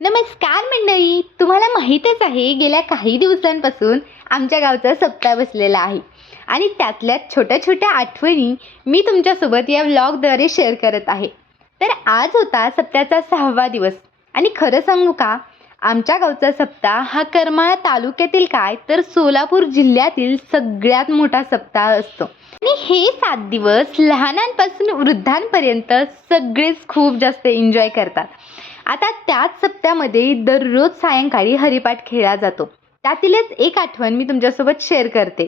नमस्कार मंडळी, तुम्हाला माहीतच आहे गेल्या काही दिवसांपासून आमच्या गावचा सप्ताह बसलेला आहे आणि त्यातल्या छोट्या छोट्या आठवणी मी तुमच्यासोबत या व्लॉगद्वारे शेअर करत आहे. तर आज होता सप्त्याचा 6वा दिवस आणि खरं सांगू का, आमच्या गावचा सप्ताह हा करमाळा तालुक्यातील काय तर सोलापूर जिल्ह्यातील सगळ्यात मोठा सप्ताह असतो आणि हे 7 दिवस लहानांपासून वृद्धांपर्यंत सगळेच खूप जास्त एन्जॉय करतात. आता त्याच सप्त्यामध्ये दररोज सायंकाळी हरिपाठ खेळला जातो. त्यातीलच एक आठवण मी तुमच्यासोबत शेअर करते.